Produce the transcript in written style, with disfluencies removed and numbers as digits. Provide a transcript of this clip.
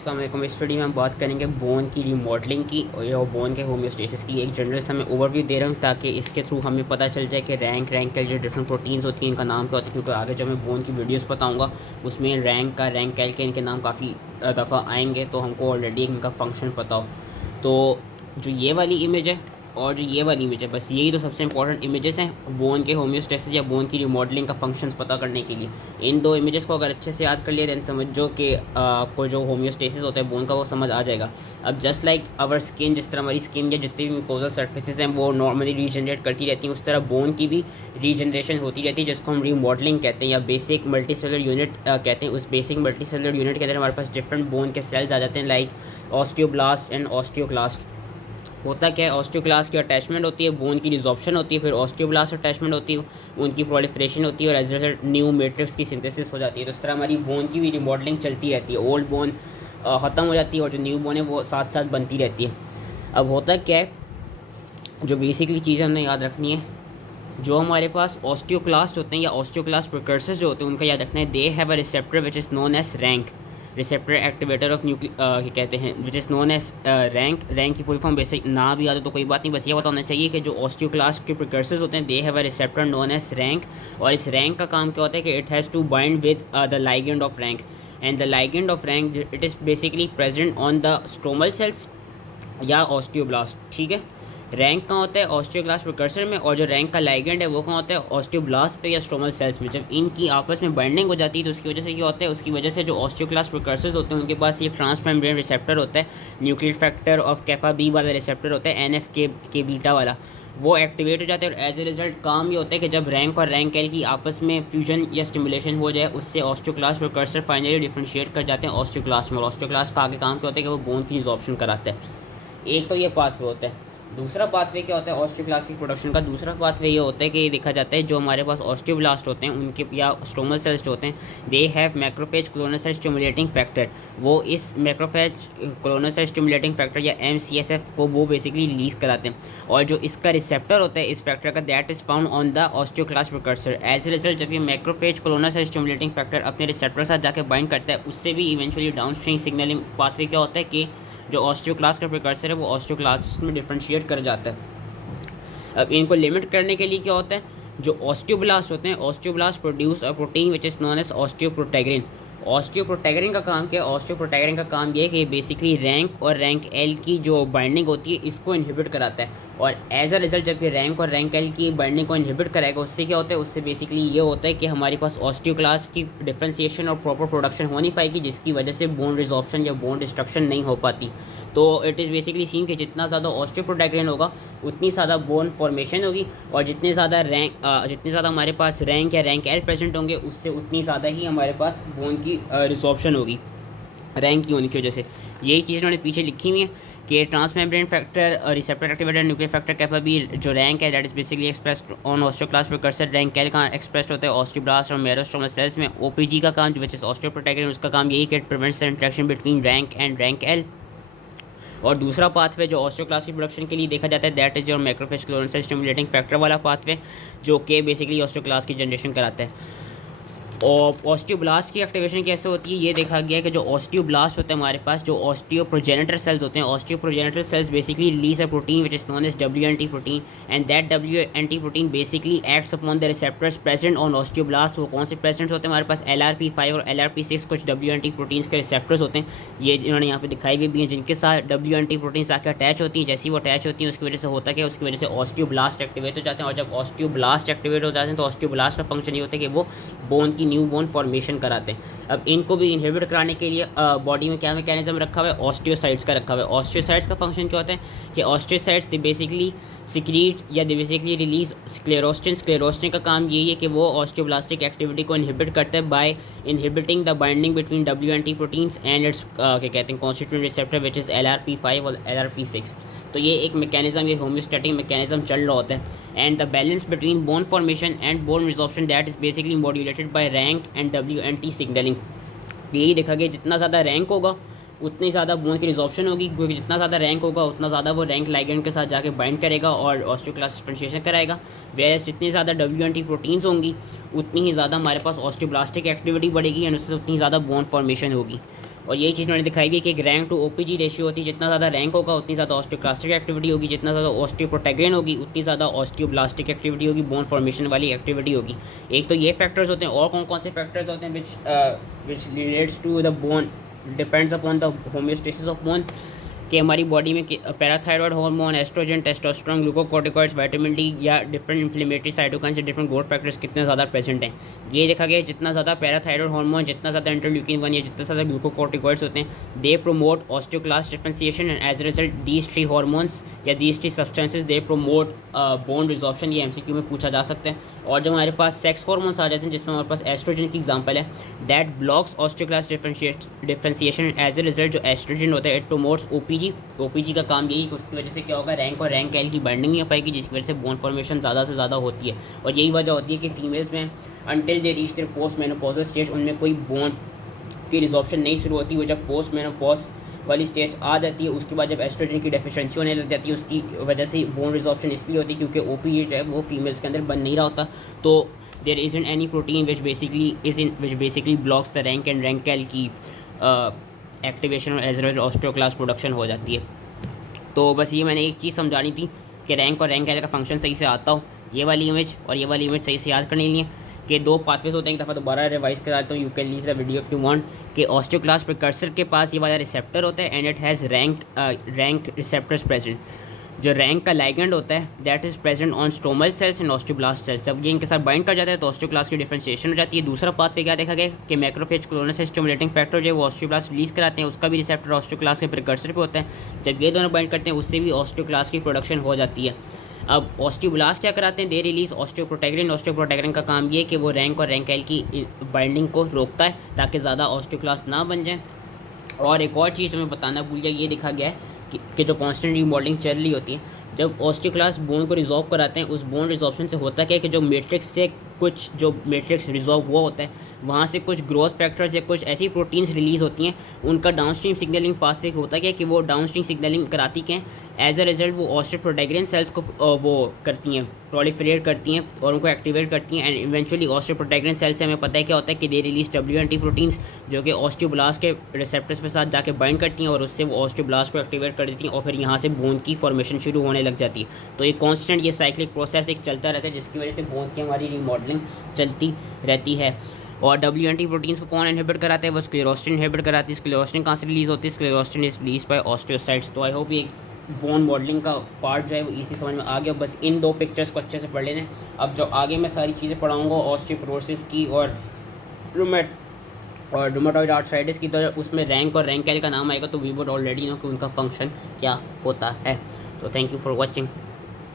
अस्सलाम वालेकुम। इस स्टडी में हम बात करेंगे बोन की रीमॉडलिंग की और बोन के होम्योस्टेसिस की। एक जनरल से मैं ओवरव्यू दे रहा हूँ ताकि इसके थ्रू हमें पता चल जाए कि रैंक के जो डिफरेंट प्रोटीन्स होती हैं इनका नाम क्या होता है, क्योंकि आगे जब मैं बोन की वीडियोस बताऊँगा उसमें रैंक कैल के इनके नाम काफ़ी दफ़ा आएंगे, तो हमको ऑलरेडी इनका फंक्शन पता हो। तो जो ये वाली इमेज है और जो ये वाली इमेज है, बस यही तो सबसे इंपॉर्टेंट इमेजेस हैं बोन के होम्योस्टेसिस या बोन की रिमॉडलिंग का फंक्शंस पता करने के लिए। इन दो इमेजेस को अगर अच्छे से याद कर लिया दैन समझो कि आपको जो होम्योस्टेसिस होता है बोन का वो समझ आ जाएगा। अब जस्ट लाइक आवर स्किन, जिस तरह हमारी स्किन या जितनी भी म्यूकोजल सर्फेसिस हैं वो नॉर्मली रीजनरेट करती रहती हैं, उस तरह बोन की भी रीजनरेशन होती रहती है, जिसको हम रीमॉडलिंग कहते हैं या बेसिक मल्टी सेलुलर यूनिट कहते हैं। उस बेसिक मल्टी सेलुलर यूनिट के अंदर हमारे पास डिफरेंट बोन के सेल्स आ जाते हैं, लाइक ऑस्टियोब्लास्ट एंड ऑस्टियोक्लास्ट। होता क्या है, ऑस्टियोक्लास्ट की अटैचमेंट होती है, बोन की रिजॉर्प्शन होती है, फिर ऑस्टियोब्लास्ट अटैचमेंट होती है, उनकी प्रोलिफरेशन होती है और एज रिजल्ट न्यू मैट्रिक्स की सिंथेसिस हो जाती है। तो इस तरह हमारी बोन की भी रिमॉडलिंग चलती रहती है। ओल्ड बोन ख़त्म हो जाती है और जो न्यू बोन है वो साथ साथ बनती रहती है। अब होता क्या है, जो बेसिकली चीज़ें हमने याद रखनी है, जो हमारे पास ऑस्टियोक्लास्ट होते हैं या ऑस्टियोक्लास्ट प्रिकर्सर्स जो होते हैं उनका याद रखना है। They have a receptor which is known as RANK, receptor activator of कहते हैं, which is known as RANK की फुल फॉर्म बेसिक ना भी आता तो कोई बात नहीं, बस ये पता होना चाहिए कि जो ऑस्टियोक्लास्ट के प्रिकर्सर्स होते हैं they have a receptor known as RANK. और इस रैंक का काम क्या होता है कि it has to bind with the ligand of RANK, and the ligand of RANK it is basically present on the stromal cells या ऑस्टियोब्लास्ट। ठीक है, रैंक कहाँ होता है ऑस्टियोक्लास्ट प्रिकर्सर में, और जो रैंक का लाइगेंड है वो कहाँ होता है ऑस्टियोब्लास्ट पे या स्ट्रोमल सेल्स में। जब इनकी आपस में बाइंडिंग हो जाती है तो उसकी वजह से क्या होता है, उसकी वजह से जो ऑस्टियोक्लास्ट प्रिकर्सर्स होते हैं उनके पास ये ट्रांसमेम्ब्रेन रिसेप्टर होता है, nuclear factor of kappa B वाला रिसेप्टर होता है, NF के बीटा वाला, वो एक्टिवेट हो जाते हैं। और एज ए रिजल्ट काम ये होता है कि जब रैंक और रैंक एल की आपस में फ्यूजन या स्टिमुलेशन हो जाए उससे ऑस्टियोक्लास्ट प्रिकर्सर फाइनली डिफरेंशिएट कर जाते हैं ऑस्टियोक्लास्ट में। और ऑस्टियोक्लास्ट का आगे काम क्या होता है कि वो बोन की रिजॉर्प्शन कराता है। एक तो ये पाथवे होता है। दूसरा पाथवे क्या होता है ऑस्टियोक्लास्ट की प्रोडक्शन का, दूसरा पाथवे ये होता है कि ये देखा जाता है जो हमारे पास ऑस्टियोब्लास्ट होते हैं उनके या स्ट्रोमल सेल्स होते हैं they have macrophage क्लोनोसाइट stimulating factor. वो इस मैक्रोफेज क्लोनोसाइट स्टिमुलेटिंग फैक्टर या MCSF को वो बेसिकली रिलीज़ कराते हैं। और जो इसका रिसेप्टर होता है इस फैक्टर का that is found on the osteoclast precursor. As a result जब ये मैक्रोफेज क्लोनोसाइट स्टिमुलेटिंग फैक्टर अपने रिसेप्टर साथ जाकर बाइंड करता है उससे भी इवेंचुअली डाउनस्ट्रीम सिग्नलिंग पाथवे क्या होता है कि जो ऑस्टियोक्लास्ट का प्रिकर्सर है वो ऑस्टियोक्लास्ट में डिफरेंशिएट कर जाता है। अब इनको लिमिट करने के लिए क्या होता है, जो ऑस्टियोब्लास्ट होते हैं osteoblast produce a protein which is known as osteoprotegerin. Osteoprotegerin का काम क्या है, ऑस्टियोप्रोटैगरिन का काम ये है कि बेसिकली रैंक और रैंक एल की जो बाइंडिंग होती है इसको इनहिबिट कराता है। और एज अ रिजल्ट जब ये रैंक और रैंक एल की बाइंडिंग को इनहिबिट कराएगा उससे क्या होता है, उससे बेसिकली ये होता है कि हमारे पास ऑस्टियोक्लास्ट की डिफरेंशिएशन और प्रॉपर प्रोडक्शन हो नहीं पाएगी, जिसकी वजह से बोन रिजॉर्प्शन या बोन डिस्ट्रक्शन नहीं हो पाती। तो इट इज़ बेसिकली सीन कि जितना ज़्यादा ऑस्टियोप्रोटैगरिन होगा उतनी ज़्यादा बोन फॉर्मेशन होगी, और जितने ज़्यादा हमारे पास रैंक या रैंक एल प्रेजेंट होंगे उससे उतनी ज़्यादा ही हमारे पास बोन की रिजॉर्प्शन होगी रैंक की होने की वजह से। यही चीज़ उन्होंने पीछे लिखी हुई है कि transmembrane factor receptor activated nuclear factor kappa B जो रैंक है that is basically expressed on osteoclast precursor. RANK L का एक्सप्रेस्ड होता है ऑस्टियोब्लास्ट और मेरोस्ट्रोमल सेल्स में। OPG का काम जो विच इज ऑस्टियोप्रोटैगरिन उसका काम यही कि it prevents the interaction between rank and rank L. और दूसरा पाथवे जो ऑस्टियोक्लास्ट की प्रोडक्शन के लिए देखा जाता है that is your macrophage क्लोनोसाइट stimulating factor वाला पाथवे, जो कि बेसिकली ऑस्टियोक्लास्ट की जनरेशन कराता है। और ऑस्टियोब्लास्ट की एक्टिवेशन कैसे होती है ये देखा गया है कि जो ऑस्टियोब्लास्ट होता है हमारे पास जो ऑस्टियोप्रोजेनेटर सेल्स होते हैं, osteoprogenitor cells basically release a protein which is known as WNT protein, and that WNT protein basically acts upon the receptors present on osteoblast. वो कौन से प्रेजेंट होते हैं हमारे पास LRP5 और LRP6 कुछ WNT प्रोटीन्स के रिसेप्टर्स होते हैं, ये इन्होंने यहाँ पे दिखाई हुई भी हैं, जिनके साथ WNT प्रोटीन्स आकर अटैच होती हैं। जैसे ही वो अटैच होती हैं उसकी वजह से होता क्या है, उसकी वजह से ऑस्टियोब्लास्ट एक्टिवेट हो जाते हैं। और जब ऑस्टियोब्लास्ट एक्टिवेट हो जाते हैं तो ऑस्टियोब्लास्ट का फंक्शन ये होता है कि वो बोन की न्यू बोन फॉर्मेशन कराते हैं। अब इनको भी इनहिबिट कराने के लिए बॉडी में क्या मैकेनिज्म रखा हुआ है, ऑस्टियोसाइड्स का रखा हुआ है। ऑस्टियोसाइड्स का फंक्शन क्या होता है कि ऑस्टियोसाइड्स दे बेसिकली सिक्रीट या दे बेसिकली रिलीज स्क्लेरोस्टिन। स्क्लेरोस्टिन का काम यही है कि वो ऑस्टियोब्लास्टिक एक्टिविटी को इनहिबिट करता है by inhibiting the binding between WNT proteins and it's क्या कहते हैं constituent receptor which is LRP5 और LRP6। तो ये एक मैकेनिज्म, ये होम्योस्टैटिक मैकेनिज्म चल रहा होता है। And the balance between bone formation and bone resorption that is basically modulated by RANK and WNT signalling. यही देखा गया जितना ज़्यादा रैंक होगा उतनी ज़्यादा बोन की रिजॉर्प्शन होगी, क्योंकि जितना ज़्यादा रैंक होगा उतना ज़्यादा वो रैंक लाइगेंड के साथ जाके बाइंड करेगा और ऑस्टियोक्लास्ट डिफरेंशिएशन कराएगा। वेयरएज जितनी ज़्यादा WNT प्रोटीन्स होंगी उतनी ही ज़्यादा हमारे पास ऑस्टियोब्लास्टिक एक्टिविटी बढ़ेगी एंड उससे उतनी ज़्यादा बोन फॉर्मेशन होगी। और यही चीज़ मैंने दिखाई हुई है कि एक रैंक टू ओपीजी रेशियो होती है, जितना ज़्यादा रैंक होगा उतनी ज़्यादा ऑस्टियोक्लास्टिक एक्टिविटी होगी, जितना ज़्यादा ऑस्टियोप्रोटेग्रिन होगी उतनी ज़्यादा ऑस्टियोब्लास्टिक एक्टिविटी होगी, बोन फॉर्मेशन वाली एक्टिविटी होगी। एक तो ये फैक्टर्स होते हैं, और कौन कौन से फैक्टर्स होते हैं which relates to the bone, depends upon the homeostasis of bone, कि हमारी बॉडी में parathyroid hormone, estrogen, testosterone, glucocorticoids, vitamin D या डिफरेंट इन्फ्लेमेटरी साइटोकाइंस या डिफरेंट ग्रोथ फैक्टर्स कितने ज़्यादा प्रेजेंट हैं। ये देखा गया जितना ज़्यादा पैराथायरॉयड हार्मोन, जितना ज़्यादा इंटरल्यूकिन 1 या जितना ज़्यादा ग्लूकोकॉर्टिकॉइड्स होते हैं, they promote osteoclast differentiation and as a result these 3 hormones या these 3 substances they promote bone resorption. ये एमसीक्यू में पूछा जा सकता है। और जब हमारे पास सेक्स हार्मोन्स आ जाते हैं, जिसमें हमारे पास एस्ट्रोजन की एग्जांपल है, that blocks osteoclast differentiation as a result जो एस्ट्रोजन होता है इट प्रोमोट्स ओपीजी। ओपीजी का काम यही कि उसकी वजह से क्या होगा, रैंक और रैंक कैल की बाइंडिंग नहीं हो पाएगी, जिसकी वजह से बोन फॉर्मेशन ज़्यादा से ज़्यादा होती है। और यही वजह होती है कि फीमेल्स में until they reach there post menopausal stage उनमें कोई बोन की रिजॉर्प्शन नहीं शुरू होती। वो जब पोस्ट मेनोपॉज वाली स्टेज आ जाती है, उसके बाद जब एस्ट्रोजन की डेफिशिएंसी होने लग जाती है, उसकी वजह से बोन रिजॉर्प्शन इसलिए होती है क्योंकि ओपीजी जो है वो फीमेल्स के अंदर बन नहीं रहा होता। तो there isn't any protein which basically blocks the RANK and RANKL की एक्टिवेशन और एज वेल ऑस्टियोक्लास्ट प्रोडक्शन हो जाती है। तो बस ये मैंने एक चीज़ समझानी थी कि रैंक और रैंक कैल का फंक्शन सही से आता हो। ये वाली इमेज और ये वाली इमेज सही से याद करने के लिए कि 2 पाथवेज होते हैं। एक दफ़ा दोबारा रिवाइज कराता हूँ, you can leave the video if you want, कि ऑस्टियोक्लास्ट प्रिकर्सर के पास ये वाला रिसेप्टर होता है and it has RANK receptors present. जो रैंक का लाइगेंड होता है that is present on stromal cells and osteoblast cells. जब ये इनके साथ बाइंड कर जाता है तो ऑस्टियोक्लास्ट की डिफरेंशिएशन हो जाती है। दूसरा पाथवे क्या देखा गया कि मैक्रोफेज क्लोनस स्टिमुलेटिंग फैक्टर जो है वो ऑस्टियोब्लास्ट रिलीज कराते हैं, उसका भी रिसेप्टर ऑस्टियोक्लास्ट के प्रिकर्सर पे होता है। जब ये दोनों बाइंड करते हैं उससे भी ऑस्टियोक्लास्ट की प्रोडक्शन हो जाती है। अब ऑस्टियोब्लास्ट क्या कराते हैं, दे रिलीज ऑस्टियोप्रोटेग्रिन। ऑस्टियोप्रोटेग्रिन का काम ये है कि वो रैंक और रैंक कैल की बाइंडिंग को रोकता है ताकि ज़्यादा ऑस्टियोक्लास्ट ना बन जाए। और एक और चीज़ हमें बताना भूल गया, ये देखा गया है कि जो कॉन्स्टेंट रीमॉडलिंग चल रही होती है, जब ऑस्टियोक्लास्ट बोन को रिजॉल्व कराते हैं, उस बोन रिजॉर्प्शन से होता क्या है कि जो मैट्रिक्स से कुछ जो मैट्रिक्स रिजॉल्व हुआ होता है वहाँ से कुछ ग्रोथ फैक्टर्स या कुछ ऐसी प्रोटीन्स रिलीज़ होती हैं। उनका डाउनस्ट्रीम सिग्नलिंग पाथवे होता क्या है कि वो डाउनस्ट्रीम सिग्नलिंग कराती क्या है, एज अ रिजल्ट वो ऑस्टियोप्रोटेग्रिन सेल्स को वो करती हैं, प्रोलिफरेट करती हैं और उनको एक्टिवेट करती हैं। एंड इवेंचुअली ऑस्टियोप्रोटेग्रिन सेल से हमें पता है क्या होता है कि दे रिलीज WNT प्रोटीन्स जो कि ऑस्टियोब्लास्ट के रिसेप्टर्स के साथ जाके बाइंड करती हैं और उससे वो ऑस्टियोब्लास्ट को एक्टिवेट कर देती हैं और फिर यहाँ से बोन की फॉर्मेशन शुरू होने लग जाती है। तो ये कॉन्स्टेंट ये साइक्लिक प्रोसेस एक चलता रहता है, जिसकी वजह से बोन की हमारी रीमॉडलिंग चलती रहती है। और WNT प्रोटीन्स को कौन इनहिबिट कराता है, वो स्क्लेरोस्टिन इनहिबिट कराती है। स्क्लेरोस्टिन कहाँ से रिलीज होती है, स्क्लेरोस्टिन इज रिलीज बाय ऑस्टियोसाइट्स। तो आई होप ये बोन मॉडलिंग का पार्ट जो है वो इसी समझ में आ गया। बस इन 2 पिक्चर्स को अच्छे से पढ़ लेना। अब जो आगे मैं सारी चीज़ें पढ़ाऊँगा ऑस्टियोपोरोसिस की और रूमेटॉइड आर्थराइटिस की, तो उसमें रैंक और रैंक कैल का नाम आएगा तो वी वुड ऑलरेडी नो कि उनका फंक्शन क्या होता है। तो थैंक यू फॉर वॉचिंग।